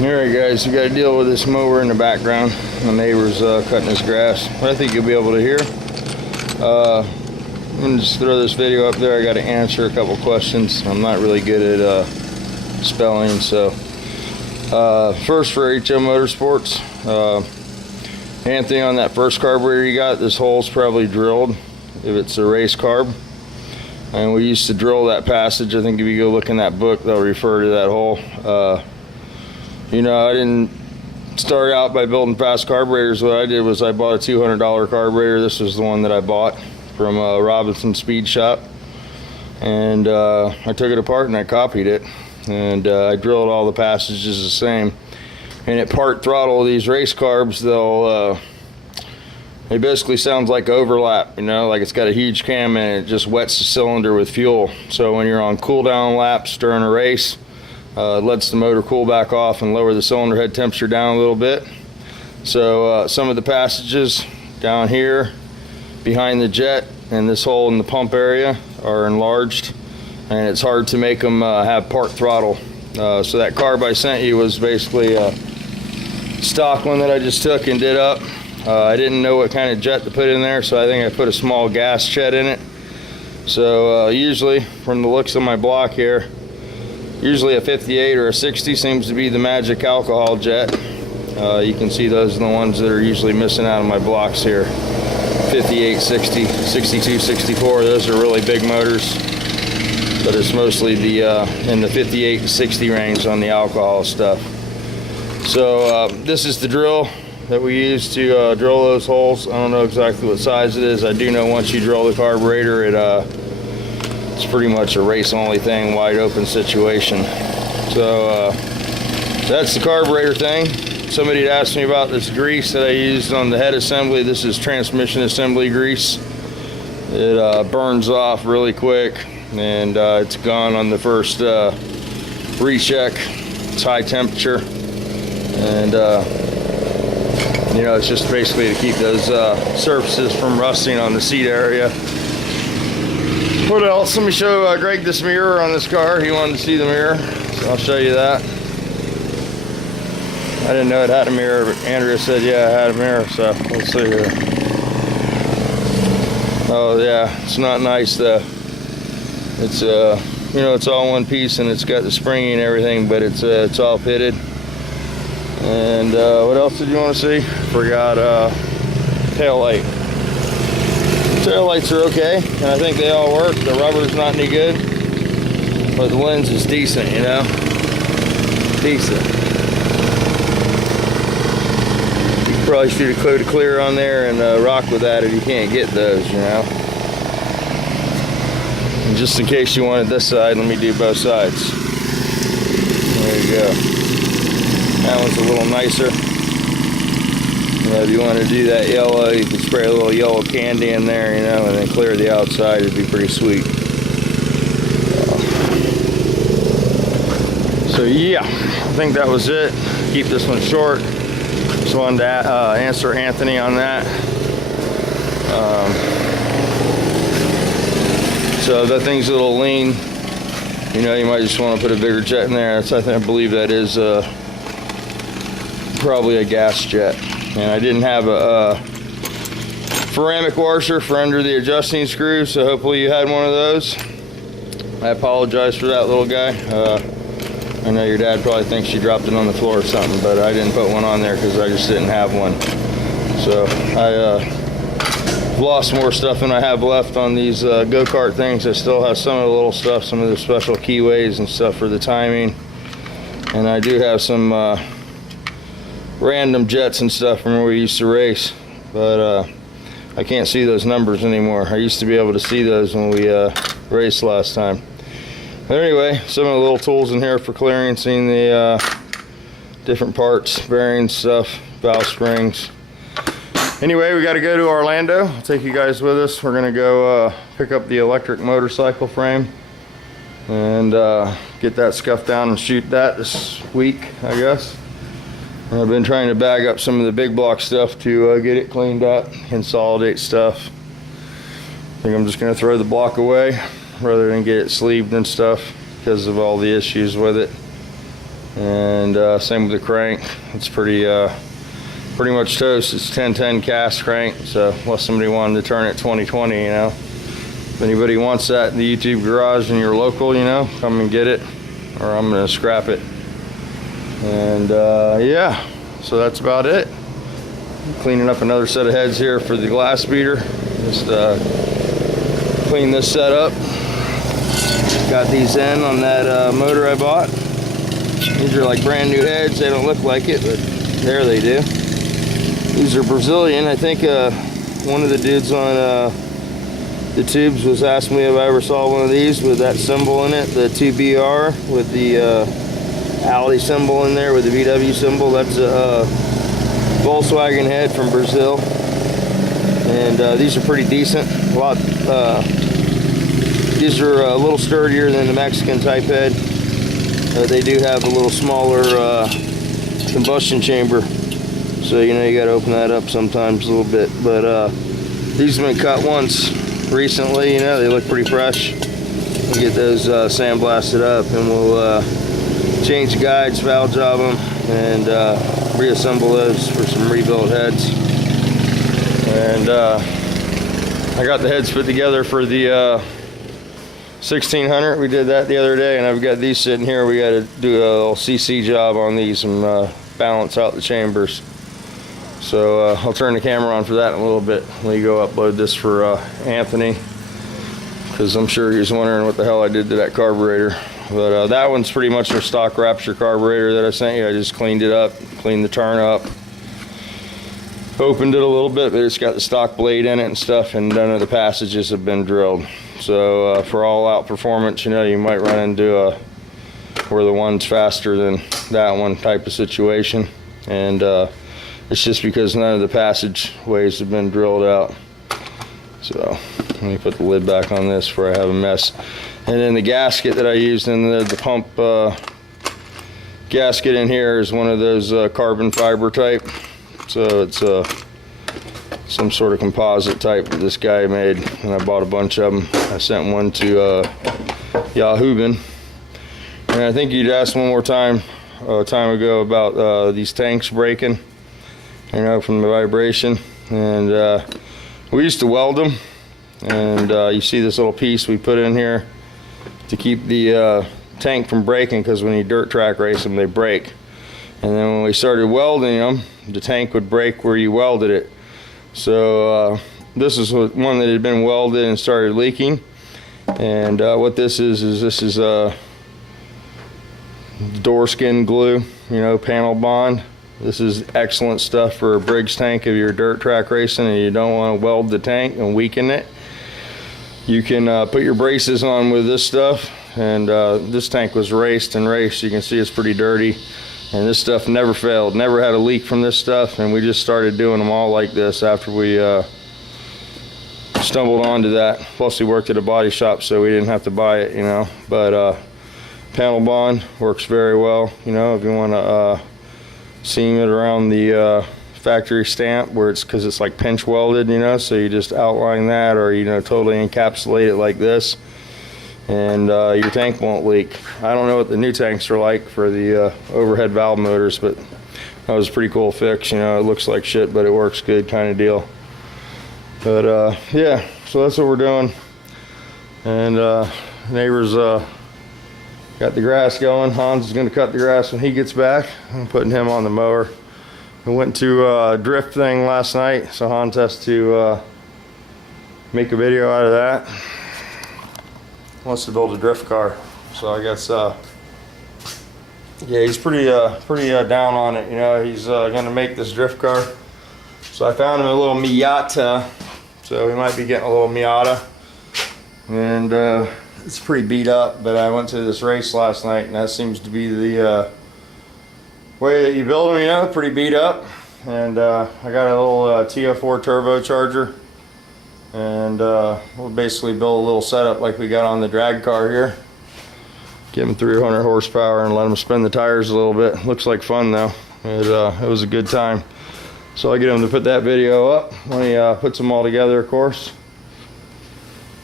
Alright guys, we got to deal with this mower in the background. My neighbor's cutting his grass. But I think you'll be able to hear. I'm going to just throw this video up there. I got to answer a couple questions. I'm not really good at spelling. So first for HO Motorsports, Anthony, on that first carburetor you got, this hole's probably drilled if it's a race carb. And we used to drill that passage. I think if you go look in that book, they'll refer to that hole. You know, I didn't start out by building fast carburetors. What I did was I bought a $200 carburetor. This was the one that I bought from Robinson Speed Shop. And I took it apart and I copied it. And I drilled all the passages the same. And at part throttle, these race carbs, it basically sounds like overlap, you know, like it's got a huge cam and it just wets the cylinder with fuel. So when you're on cool down laps during a race, it lets the motor cool back off and lower the cylinder head temperature down a little bit. So some of the passages down here behind the jet and this hole in the pump area are enlarged, and it's hard to make them have part throttle. So that carb I sent you was basically a stock one that I just took and did up. I didn't know what kind of jet to put in there, so I think I put a small gas jet in it. So usually, from the looks of my block here, usually a 58 or a 60 seems to be the magic alcohol jet. You can see those are the ones that are usually missing out of my blocks here. 58, 60, 62, 64, those are really big motors. But it's mostly the in the 58 to 60 range on the alcohol stuff. So this is the drill that we use to drill those holes. I don't know exactly what size it is. I do know once you drill the carburetor, it's pretty much a race only thing, wide open situation. So that's the carburetor thing. Somebody had asked me about this grease that I used on the head assembly. This is transmission assembly grease. It burns off really quick, and it's gone on the first recheck. It's high temperature, and you know, it's just basically to keep those surfaces from rusting on the seat area. What else? Let me show Greg this mirror on this car. He wanted to see the mirror, so I'll show you that. I didn't know it had a mirror, but Andrea said, yeah, it had a mirror, so let's see here. Oh yeah, it's not nice though. It's you know, it's all one piece and it's got the springy and everything, but it's all pitted. And what else did you want to see? Forgot tail light. Tail lights are okay, and I think they all work. The rubber's not any good, but the lens is decent, you know? Decent. You probably shoot a coat of clear on there and rock with that if you can't get those, you know? And just in case you wanted this side, let me do both sides. There you go. That one's a little nicer. You know, if you want to do that yellow, you can spray a little yellow candy in there, you know, and then clear the outside. It'd be pretty sweet. So yeah, I think that was it. Keep this one short. Just wanted to answer Anthony on that. So that thing's a little lean. You know, you might just want to put a bigger jet in there. I believe that is probably a gas jet. And I didn't have a ceramic washer for under the adjusting screw, so hopefully you had one of those. I apologize for that, little guy. I know your dad probably thinks you dropped it on the floor or something, but I didn't put one on there because I just didn't have one. So I lost more stuff than I have left on these go-kart things. I still have some of the little stuff, some of the special keyways and stuff for the timing. And I do have some random jets and stuff from where we used to race, but I can't see those numbers anymore. I used to be able to see those when we raced last time. But anyway, some of the little tools in here for clearing, seeing the different parts, bearings, stuff, valve springs. Anyway, we got to go to Orlando. I'll take you guys with us. We're gonna go pick up the electric motorcycle frame and get that scuffed down and shoot that this week, I guess. I've been trying to bag up some of the big block stuff to get it cleaned up, consolidate stuff. I think I'm just going to throw the block away rather than get it sleeved and stuff because of all the issues with it. And same with the crank. It's pretty much toast. It's 1010 cast crank, so unless somebody wanted to turn it 2020, you know. If anybody wants that in the YouTube garage and you're local, you know, come and get it, or I'm gonna scrap it. And yeah, so that's about it. Cleaning up another set of heads here for the glass beater. Just clean this set up. Got these in on that motor I bought. These are like brand new heads. They don't look like it, but there they do. These are Brazilian. I think one of the dudes on the tubes was asking me if I ever saw one of these with that symbol in it, the 2BR with the Audi symbol in there with the VW symbol. That's a Volkswagen head from Brazil, and these are pretty decent. These are a little sturdier than the Mexican type head. They do have a little smaller combustion chamber, so you know you got to open that up sometimes a little bit. But these have been cut once recently. You know, they look pretty fresh. We'll get those sandblasted up, and we'll change the guides, valve job them, and reassemble those for some rebuilt heads. And I got the heads put together for the 1600. We did that the other day, and I've got these sitting here. We got to do a little CC job on these and balance out the chambers. So I'll turn the camera on for that in a little bit. Let me go upload this for Anthony, because I'm sure he's wondering what the hell I did to that carburetor. But that one's pretty much our stock Rapture carburetor that I sent you. I just cleaned it up, cleaned the turn up, opened it a little bit, but it's got the stock blade in it and stuff, and none of the passages have been drilled. So for all out performance, you know, you might run into where the one's faster than that one type of situation. And it's just because none of the passageways have been drilled out. So let me put the lid back on this before I have a mess. And then the gasket that I used in the pump gasket in here is one of those carbon fiber type. So it's some sort of composite type that this guy made, and I bought a bunch of them. I sent one to Yahoo. And I think you'd asked one more time a time ago about these tanks breaking, you know, from the vibration. And we used to weld them, and you see this little piece we put in here to keep the tank from breaking, because when you dirt track race them, they break. And then when we started welding them, the tank would break where you welded it. So this is one that had been welded and started leaking. And what this is this is door skin glue, you know, panel bond. This is excellent stuff for a Briggs tank if you're dirt track racing and you don't want to weld the tank and weaken it. You can put your braces on with this stuff, and this tank was raced and raced. You can see it's pretty dirty, and this stuff never failed, never had a leak from this stuff. And we just started doing them all like this after we stumbled onto that. Plus we worked at a body shop, so we didn't have to buy it, you know. But panel bond works very well, you know, if you want to seam it around the factory stamp, where it's, because it's like pinch welded, you know, so you just outline that, or you know, totally encapsulate it like this, and your tank won't leak. I don't know what the new tanks are like for the overhead valve motors, but that was a pretty cool fix. You know, it looks like shit, but it works good, kind of deal. But yeah, so that's what we're doing. And neighbors got the grass going. Hans is going to cut the grass when he gets back. I'm putting him on the mower. We went to a drift thing last night, so Hans has to make a video out of that. Wants to build a drift car, so I guess yeah, he's pretty down on it. You know, he's gonna make this drift car. So I found him a little Miata, so he might be getting a little Miata, and it's pretty beat up. But I went to this race last night, and that seems to be the way that you build them, you know, pretty beat up. And I got a little TO4 turbocharger, and we'll basically build a little setup like we got on the drag car here. Give them 300 horsepower and let them spin the tires a little bit. Looks like fun though. It was a good time. So I get him to put that video up when he puts them all together, of course.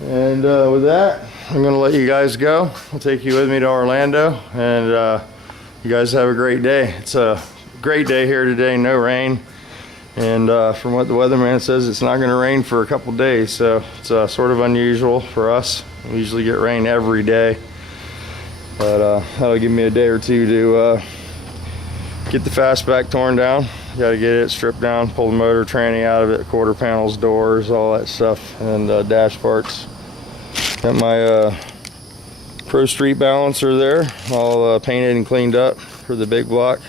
And with that, I'm gonna let you guys go. I'll take you with me to Orlando, and you guys have a great day. It's a great day here today, no rain. And from what the weatherman says, it's not going to rain for a couple days, so it's sort of unusual for us. We usually get rain every day, but that'll give me a day or two to get the fastback torn down. Got to get it stripped down, pull the motor tranny out of it, quarter panels, doors, all that stuff, and dash parts. Got my Pro Street balancer there, all painted and cleaned up for the big block.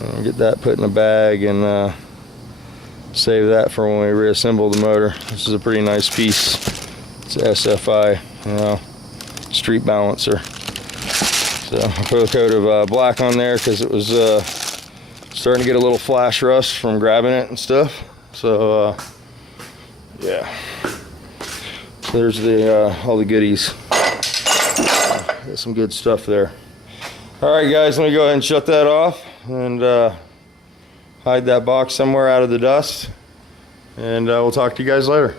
I'll get that put in a bag and save that for when we reassemble the motor. This is a pretty nice piece. It's a SFI, you know, street balancer. So I put a coat of black on there because it was starting to get a little flash rust from grabbing it and stuff. So yeah, so there's the all the goodies. Got some good stuff there. All right, guys, let me go ahead and shut that off and hide that box somewhere out of the dust, and we'll talk to you guys later.